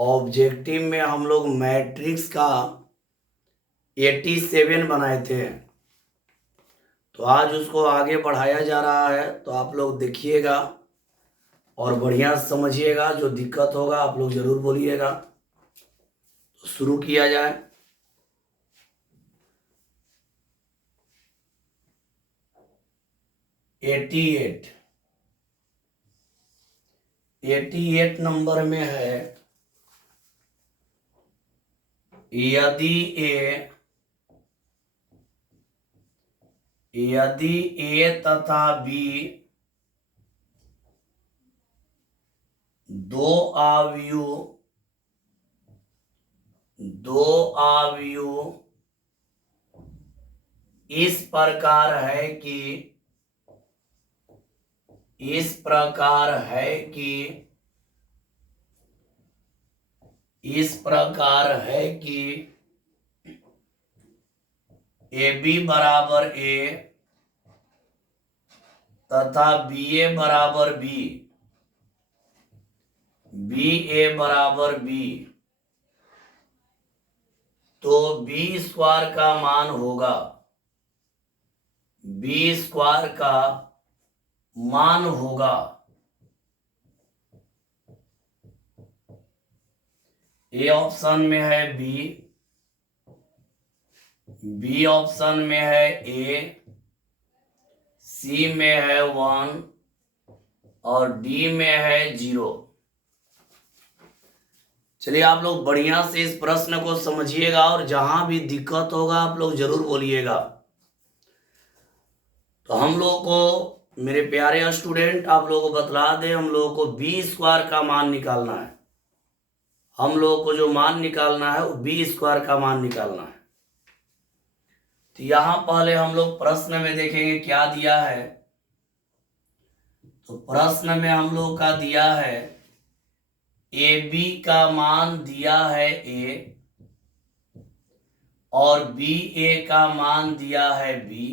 Objective में हम लोग मैट्रिक्स का 87 बनाए थे, तो आज उसको आगे बढ़ाया जा रहा है। तो आप लोग देखिएगा और बढ़िया समझिएगा। जो दिक्कत होगा आप लोग जरूर बोलिएगा। तो शुरू किया जाए। एटी एट नंबर में है, यदि ए तथा बी दो आव्यूह इस प्रकार है कि ए बी बराबर ए तथा बी ए बराबर बी, बी ए बराबर बी, तो बी स्क्वायर का मान होगा, बी स्क्वायर का मान होगा ए ऑप्शन में है बी ऑप्शन में है ए, सी में है 1 और डी में है 0। चलिए आप लोग बढ़िया से इस प्रश्न को समझिएगा और जहां भी दिक्कत होगा आप लोग जरूर बोलिएगा। तो हम लोग को, मेरे प्यारे स्टूडेंट, आप लोगों को बतला दें, हम लोगों को बी स्क्वायर का मान निकालना है। हम लोगों को जो मान निकालना है वो बी स्क्वायर का मान निकालना है। तो यहां पहले हम लोग प्रश्न में देखेंगे क्या दिया है। तो प्रश्न में हम लोग का दिया है ए बी का मान दिया है ए और बी ए का मान दिया है बी।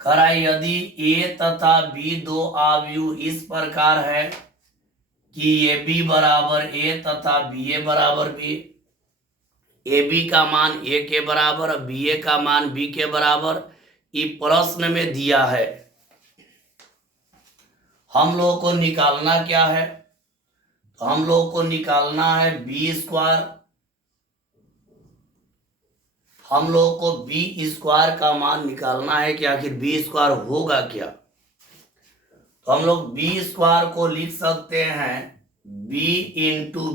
करा यदि ए तथा बी दो आव्यूह इस प्रकार है कि ए बी बराबर ए तथा बी ए बराबर बी, ए बी का मान ए के बराबर, बी ए का मान बी के बराबर, ये प्रश्न में दिया है। हम लोग को निकालना क्या है? तो हम लोग को निकालना है बी स्क्वायर। हम लोग को बी स्क्वायर का मान निकालना है कि आखिर बी स्क्वायर होगा क्या। तो हम लोग बी स्क्वायर को लिख सकते हैं बी इंटू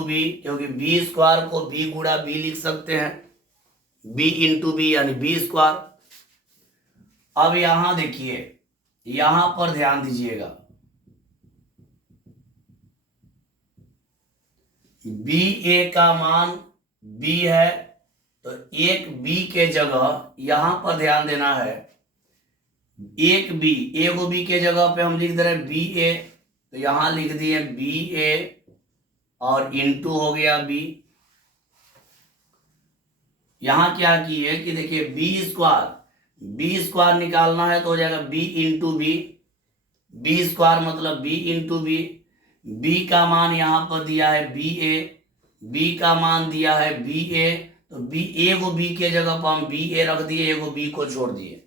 बी, क्योंकि बी स्क्वायर को बी गुणा बी लिख सकते हैं, बी इंटू बी यानी बी स्क्वायर। अब यहां देखिए, यहां पर ध्यान दीजिएगा, बी ए का मान बी है, तो एक बी के जगह यहां पर ध्यान देना है, एक बी, एगो बी के जगह पे हम लिख दे रहे हैं बी ए, तो यहां लिख दिए बी ए और इंटू हो गया बी। यहां क्या किए कि देखिए बी स्क्वायर निकालना है तो हो जाएगा बी इंटू बी स्क्वायर मतलब बी इंटू बी का मान यहां पर दिया है बी का मान दिया है बी ए, तो बी एगो बी के जगह पर हम बी ए रख दिए, एगो बी को छोड़ दिए,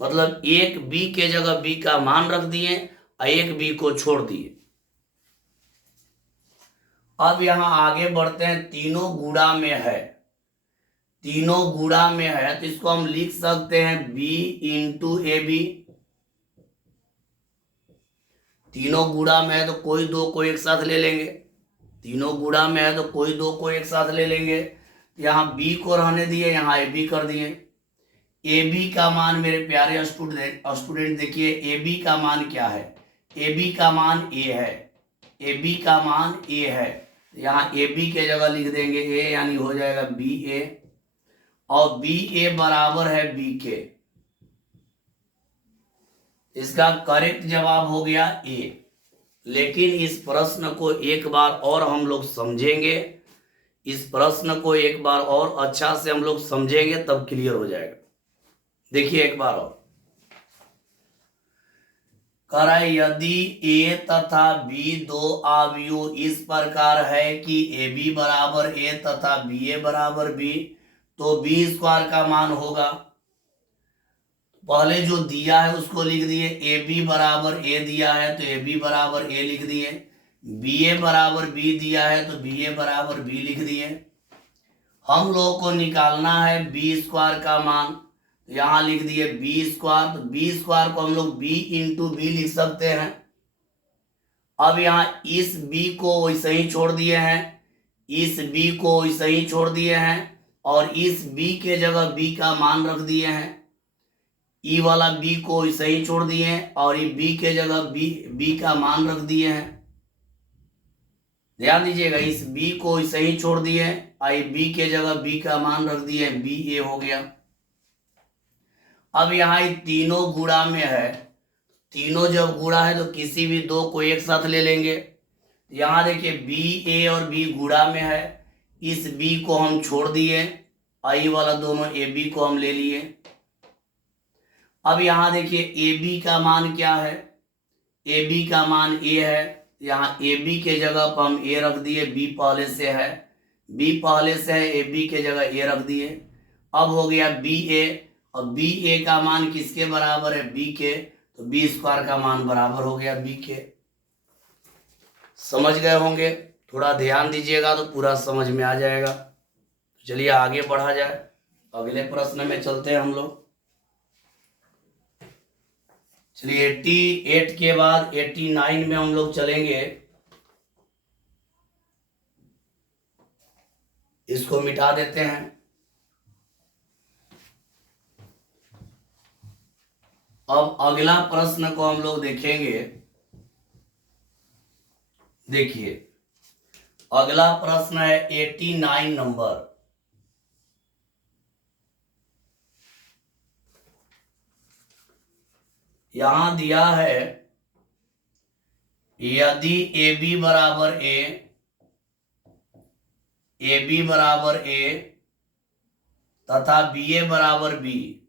मतलब एक बी के जगह बी का मान रख दिए और एक बी को छोड़ दिए। अब यहां आगे बढ़ते हैं, तीनों गुणा में है, तो इसको हम लिख सकते हैं बी इंटू ए बी। तीनों गुणा में है तो कोई दो को एक साथ ले लेंगे, तीनों गुणा में है तो कोई दो को एक साथ ले लेंगे। यहां बी को रहने दिए, यहां ए बी कर दिए। ए बी का मान मेरे प्यारे स्टूडेंट देखिए, ए बी का मान क्या है? ए बी का मान ए है, ए बी का मान ए है, यहाँ ए बी के जगह लिख देंगे ए, यानी हो जाएगा बी ए, और बी ए बराबर है बी के। इसका करेक्ट जवाब हो गया ए। लेकिन इस प्रश्न को एक बार और हम लोग समझेंगे, इस प्रश्न को एक बार और अच्छा से हम लोग समझेंगे तब क्लियर हो जाएगा। देखिए एक बार और, कह रहा है यदि ए तथा बी दो अवयव इस प्रकार है कि ए बी बराबर ए तथा बी ए बराबर बी, तो बी स्क्वायर का मान होगा। पहले जो दिया है उसको लिख दिए, ए बी बराबर ए दिया है तो ए बी बराबर ए लिख दिए, बी ए बराबर बी दिया है तो बी ए बराबर बी लिख दिए। हम लोग को निकालना है बी स्क्वायर का मान, तो यहाँ लिख दिए बी स्क्वायर, तो बी स्क्वायर को हम लोग बी इंटू बी लिख सकते हैं। अब यहाँ इस बी को वैसे ही छोड़ दिए हैं, इस बी को वैसे ही छोड़ दिए हैं और इस बी के जगह बी का मान रख दिए हैं। ई वाला बी को वैसे ही छोड़ दिए हैं और ये बी के जगह बी का मान रख दिए हैं। ध्यान दीजिएगा, इस बी को वैसे ही छोड़ दिए और बी के जगह बी का मान रख दिए, बी ए हो गया। अब यहाँ तीनों गुणा में है, तीनों जब गुणा है तो किसी भी दो को एक साथ ले लेंगे। यहाँ देखिए बी ए और बी गुणा में है, इस बी को हम छोड़ दिए, आई वाला दोनों ए बी को हम ले लिए। अब यहाँ देखिए ए बी का मान क्या है, ए बी का मान ए है, यहाँ ए बी के जगह पर हम ए रख दिए, बी पहले से है, बी पहले से है, ए बी के जगह ए रख दिए। अब हो गया बी ए, और बी ए का मान किसके बराबर है, बी के, तो बी स्क्वायर का मान बराबर हो गया बी के। समझ गए होंगे, थोड़ा ध्यान दीजिएगा तो पूरा समझ में आ जाएगा। चलिए आगे बढ़ा जाए, अगले प्रश्न में चलते हैं हम लोग। चलिए 88 के बाद 89 में हम लोग चलेंगे। इसको मिटा देते हैं। अब अगला प्रश्न को हम लोग देखेंगे। देखिए अगला प्रश्न है 89 नंबर। यहां दिया है यदि ए बी बराबर ए, ए बी बराबर ए तथा बी ए बराबर बी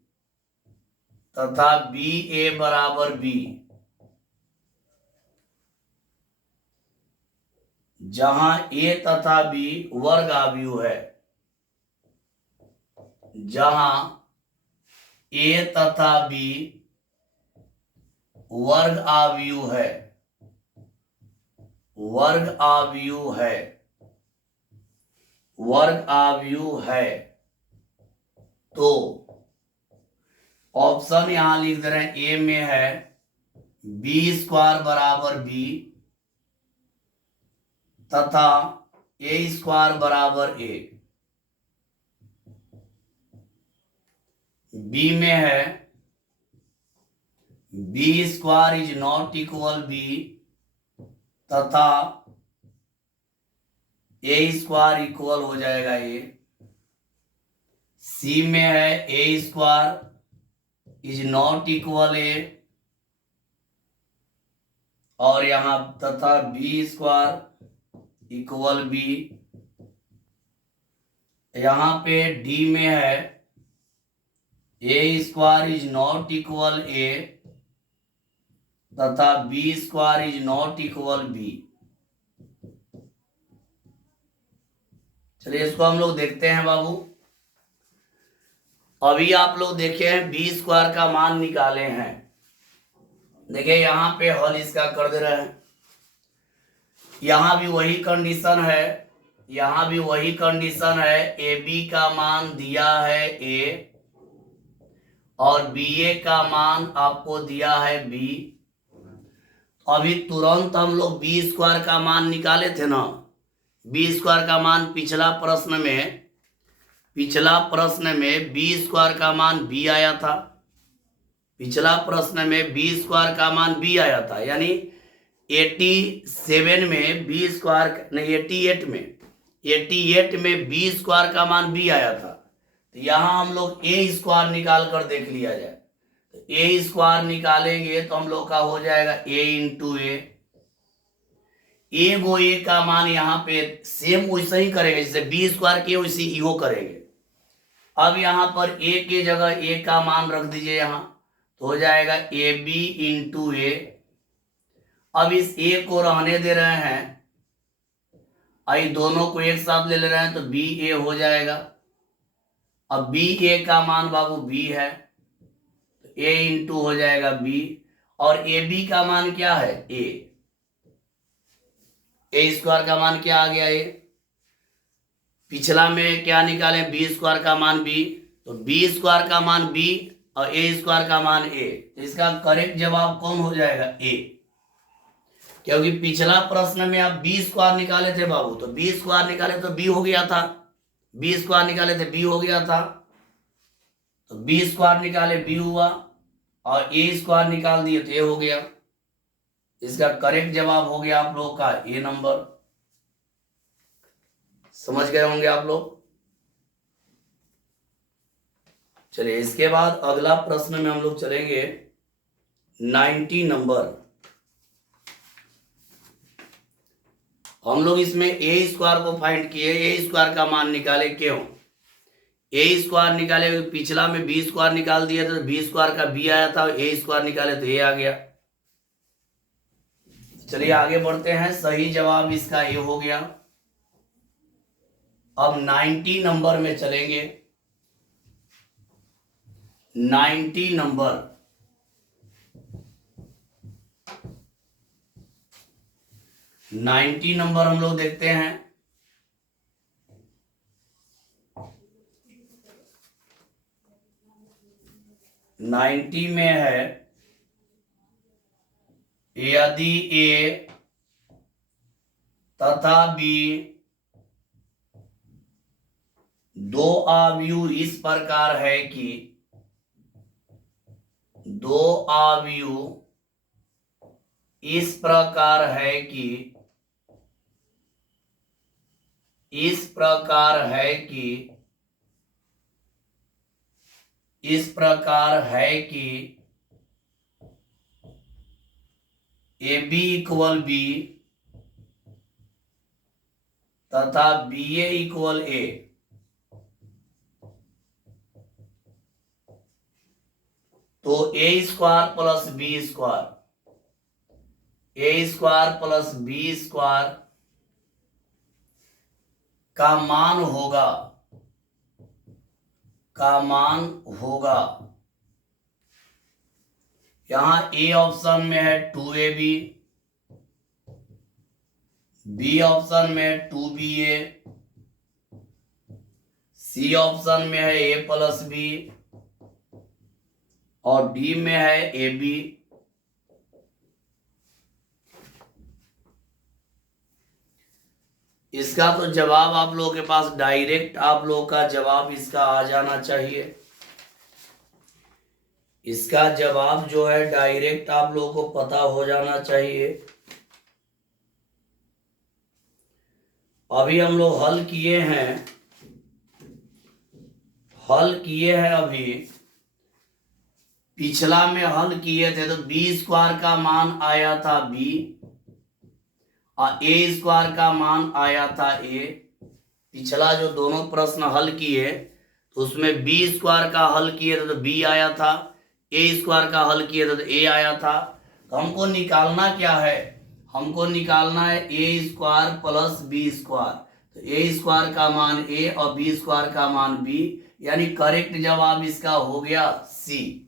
तथा बी ए बराबर बी, जहां ए तथा बी वर्ग अवयव है, जहां ए तथा बी वर्ग अवयव है, वर्ग अवयव है, वर्ग अवयव है, तो ऑप्शन यहां लिख दे रहे हैं। ए में है बी स्क्वायर बराबर बी तथा ए स्क्वायर बराबर ए। बी में है B square is not equal B तथा ए स्क्वायर इक्वल हो जाएगा ए। सी में है A square is not equal ए, और यहां तथा बी स्क्वायर इक्वल बी। यहां पे डी में है A square is not equal A तथा B square is not equal B. चलिए इसको हम लोग देखते हैं बाबू। अभी आप लोग देखे हैं बी स्क्वायर का मान निकाले हैं। देखिए यहां पे हल इसका कर दे रहे हैं। यहां भी वही कंडीशन है, यहां भी वही कंडीशन है। ए बी का मान दिया है ए और बी ए का मान आपको दिया है बी। अभी तुरंत हम लोग बी स्क्वायर का मान निकाले थे ना। बी स्क्वायर का मान पिछला प्रश्न में बी स्क्वायर का मान बी आया था। पिछला प्रश्न में बी स्क्वायर का मान बी आया था, यानी 87 में बी स्क्वायर नहीं 88 में बी स्क्वायर का मान बी आया था। तो यहां हम लोग ए स्क्वायर निकाल कर देख लिया जाए। तो ए स्क्वायर निकालेंगे तो हम लोग का हो जाएगा ए इंटू ए का मान यहाँ पे सेम वैसे ही करेंगे जैसे बी स्क्वायर के वैसे इहो करेंगे। अब यहाँ पर ए के जगह ए का मान रख दीजिए, यहाँ तो हो जाएगा ए बी इंटू ए अब इस ए को रहने दे रहे हैं, आई दोनों को एक साथ ले ले रहे हैं तो बी ए हो जाएगा। अब बी ए का मान बाबू बी है, तो ए इंटू हो जाएगा बी, और ए बी का मान क्या है ए स्क्वायर का मान क्या आ गया ए। पिछला में क्या निकाले, बी स्क्वायर का मान बी, तो बी स्क्वायर का मान बी और ए स्क्वायर का मान ए, तो इसका करेक्ट जवाब कौन हो जाएगा ए। क्योंकि पिछला प्रश्न में आप बी स्क्वायर निकाले थे बाबू, तो बी स्क्वायर निकाले तो बी हो गया था, बी स्क्वायर निकाले थे बी हो गया था, तो बी स्क्वायर निकाले बी हुआ और ए स्क्वायर निकाल दिए तो ए हो गया। इसका करेक्ट जवाब हो गया आप लोग का ए नंबर। समझ गए होंगे आप लोग। चलिए इसके बाद अगला प्रश्न में हम लोग चलेंगे 90 नंबर। हम लोग इसमें ए स्क्वायर को फाइंड किए, ए स्क्वायर का मान निकाले। क्यों ए स्क्वायर निकाले, पिछला में बी स्क्वायर निकाल दिया था तो बी स्क्वायर का बी आया था, ए स्क्वायर निकाले तो ए आ गया। चलिए आगे बढ़ते हैं, सही जवाब इसका ए हो गया। अब 90 नंबर में चलेंगे। 90 नंबर, हम लोग देखते हैं। 90 में है, यदि ए तथा बी दो आव्यूह इस प्रकार है कि दो आव्यूह इस प्रकार है कि इस प्रकार है कि ए बी इक्वल बी तथा बी ए इक्वल ए, तो ए स्क्वायर प्लस बी स्क्वायर, ए स्क्वायर प्लस बी स्क्वायर का मान होगा यहां ए ऑप्शन में है 2ab, बी ऑप्शन में है 2ba, सी ऑप्शन में है a प्लस बी और डी में है ए बी। इसका तो जवाब आप लोगों के पास डायरेक्ट, आप लोग का जवाब इसका आ जाना चाहिए। इसका जवाब जो है डायरेक्ट आप लोगों को पता हो जाना चाहिए। अभी हम लोग हल किए हैं अभी। पिछला में हल किए थे तो बी स्क्वायर का मान आया था बी और ए स्क्वायर का मान आया था ए। पिछला जो दोनों प्रश्न हल किए तो उसमें बी स्क्वायर का हल किए थे तो बी आया था, ए स्क्वायर का हल किए थे तो ए आया था। तो हमको निकालना क्या है, हमको निकालना है A square plus B square. तो ए स्क्वायर का मान ए और बी स्क्वायर का मान बी, यानी करेक्ट जवाब इसका हो गया सी।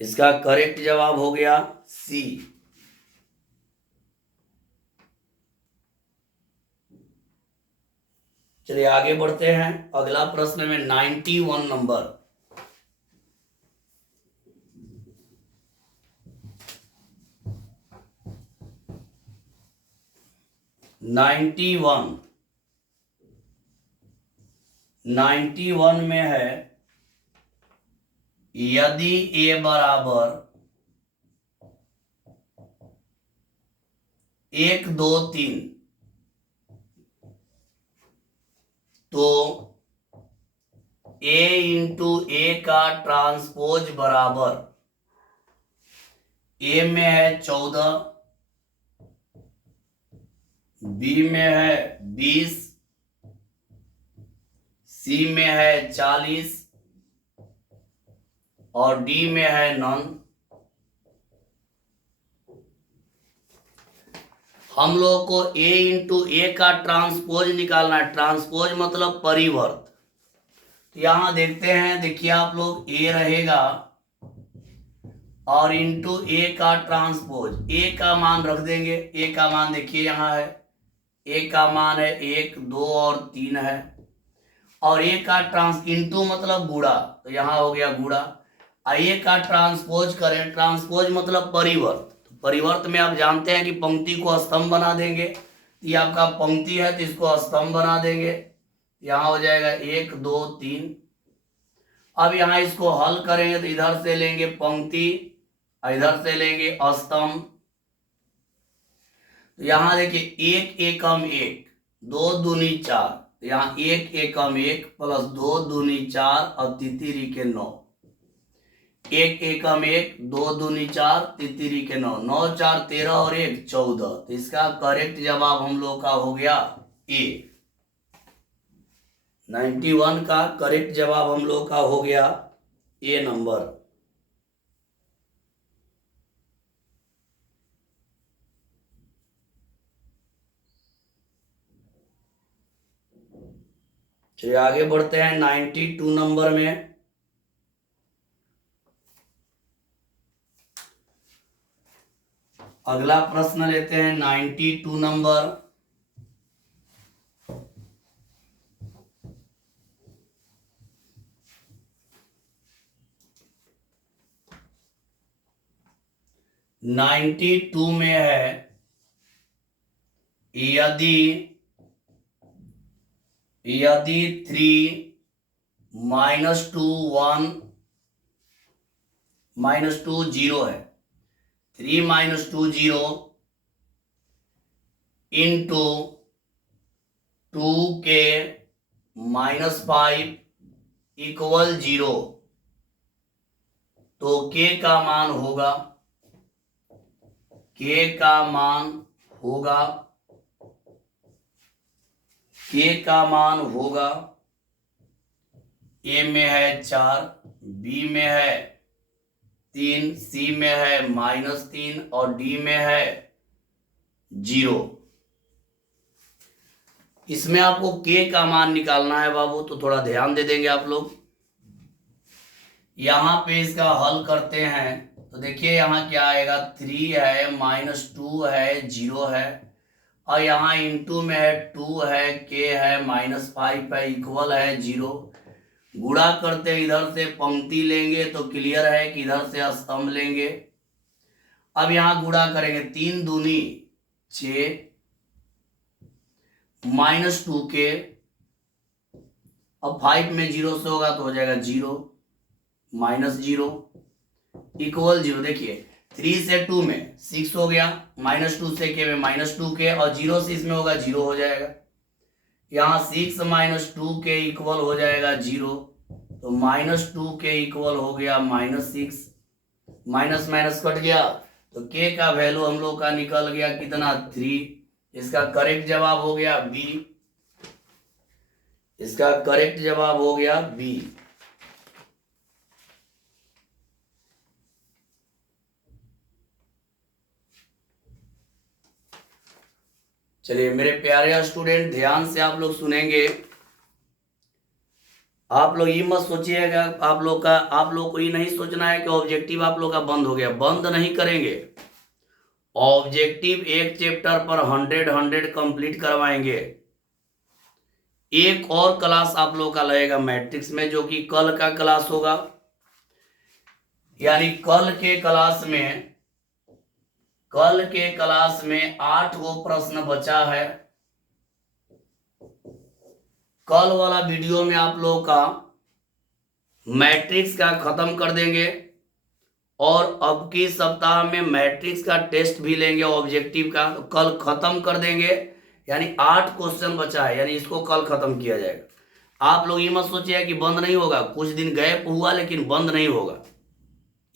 इसका करेक्ट जवाब हो गया सी। चलिए आगे बढ़ते हैं। अगला प्रश्न में 91 नंबर। 91 में है, यदि ए बराबर 1 2 3 तो ए इंटू ए का ट्रांसपोज बराबर, ए में है 14, बी में है 20, सी में है 40 और डी में है नन। हम लोग को a इंटू ए का ट्रांसपोज निकालना है। ट्रांसपोज मतलब परिवर्त। तो यहां देखते हैं, देखिए आप लोग, a रहेगा और इंटू ए का ट्रांसपोज। ए का मान रख देंगे। ए का मान देखिए यहां है, ए का मान है 1, 2 और 3 है। और ए का ट्रांस इंटू मतलब गुणा, तो यहां हो गया गुणा। ए का ट्रांसपोज करें, ट्रांसपोज मतलब परिवर्त। तो परिवर्त में आप जानते हैं कि पंक्ति को स्तंभ बना देंगे। ये आपका पंक्ति है तो इसको स्तंभ बना देंगे। यहां हो जाएगा 1, 2, 3। अब यहां इसको हल करेंगे तो इधर से लेंगे पंक्ति, इधर से लेंगे स्तंभ। तो यहां देखिए 1 एकम 1, 2 दूनी 4। यहाँ 1 एकम 1 प्लस 2 दूनी 4 और तितिरी के 9। 1 एकम 1, 2 दूनी 4, तितिरी के 9। 9 4 13 और 1 14। तो इसका करेक्ट जवाब हम लोग का हो गया ए। 91 का करेक्ट जवाब हम लोग का हो गया ए नंबर। चलिए आगे बढ़ते हैं 92 नंबर में। अगला प्रश्न लेते हैं 92 नंबर। नाइन्टी टू में है, यदि 3 -2 1 -2 0 है। 3 -2 0 इंटू 2k -5 इक्वल 0। तो k का मान होगा, k का मान होगा, k का मान होगा, a में है 4, b में है 3, c में है -3 और d में है 0। इसमें आपको k का मान निकालना है बाबू, तो थोड़ा ध्यान दे देंगे आप लोग। यहां पे इसका हल करते हैं तो देखिए यहां क्या आएगा, 3 है -2 है 0 है और यहाँ इंटू में है 2 है, k है -5 है इक्वल है 0। गुणा करते इधर से पंक्ति लेंगे तो क्लियर है कि इधर से स्तंभ लेंगे। अब यहाँ गुणा करेंगे, 3 दूनी 6 -2k, अब 5 में 0 से होगा तो हो जाएगा 0 -0 इक्वल 0। देखिए 3 से 2 में 6 हो गया, -2 से k में -2k और 0 से इसमें होगा 0 हो जाएगा। यहाँ 6 -2k इक्वल हो जाएगा 0, तो -2k इक्वल हो गया -6। माइनस माइनस कट गया तो k का वैल्यू हम लोग का निकल गया कितना, 3। इसका करेक्ट जवाब हो गया बी। इसका करेक्ट जवाब हो गया बी। चलिए मेरे प्यारे स्टूडेंट, ध्यान से आप लोग सुनेंगे। आप लोग ये मत सोचिएगा, आप लोग को ये नहीं सोचना है कि ऑब्जेक्टिव आप लोग का बंद हो गया। बंद नहीं करेंगे, ऑब्जेक्टिव एक चैप्टर पर 100 कंप्लीट करवाएंगे। एक और क्लास आप लोग का लगेगा मैट्रिक्स में, जो कि कल का क्लास होगा। यानी कल के क्लास में 8 गो प्रश्न बचा है। कल वाला वीडियो में आप लोगों का मैट्रिक्स का खत्म कर देंगे और अब की सप्ताह में मैट्रिक्स का टेस्ट भी लेंगे ऑब्जेक्टिव का, तो कल खत्म कर देंगे। यानी 8 क्वेश्चन बचा है, यानी इसको कल खत्म किया जाएगा। आप लोग ये मत सोचिए कि बंद नहीं होगा, कुछ दिन गैप हुआ लेकिन बंद नहीं होगा,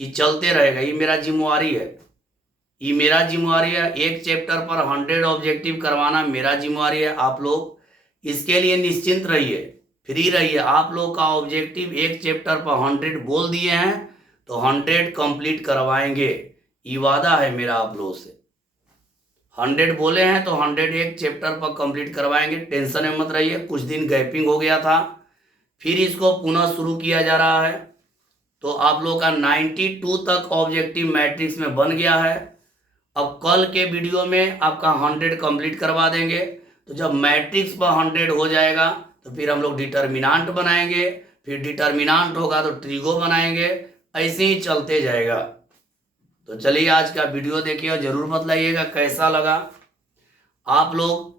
ये चलते रहेगा। ये मेरा जिम्मेवारी है, ये मेरा जिम्मेवारी है। एक चैप्टर पर 100 ऑब्जेक्टिव करवाना मेरा जिम्मेवारी है। आप लोग इसके लिए निश्चिंत रहिए, फ्री रहिए। आप लोग का ऑब्जेक्टिव एक चैप्टर पर 100 बोल दिए हैं तो 100 कंप्लीट करवाएंगे, ये वादा है मेरा आप लोगों से। 100 बोले हैं तो 100 एक चैप्टर पर कंप्लीट करवाएंगे, टेंशन में मत रहिए। कुछ दिन गैपिंग हो गया था, फिर इसको पुनः शुरू किया जा रहा है। तो आप लोग का 92 तक ऑब्जेक्टिव मैट्रिक्स में बन गया है। अब कल के वीडियो में आपका 100 कंप्लीट करवा देंगे। तो जब मैट्रिक्स पर 100 हो जाएगा तो फिर हम लोग डिटर्मिनांट बनाएंगे, फिर डिटर्मिनांट होगा तो ट्रिगो बनाएंगे, ऐसे ही चलते जाएगा। तो चलिए आज का वीडियो देखिए और जरूर बतलाइएगा कैसा लगा। आप लोग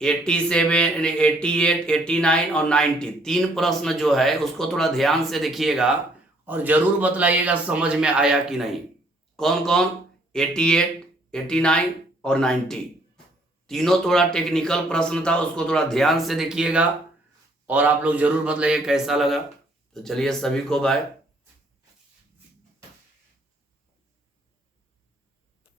87, 88, 89 और 90 तीन प्रश्न जो है उसको थोड़ा ध्यान से देखिएगा और जरूर बतलाइएगा समझ में आया कि नहीं। कौन कौन? 88, 89 और 90 तीनों थोड़ा टेक्निकल प्रश्न था, उसको थोड़ा ध्यान से देखिएगा और आप लोग जरूर बतलाइए कैसा लगा। तो चलिए सभी को बाय।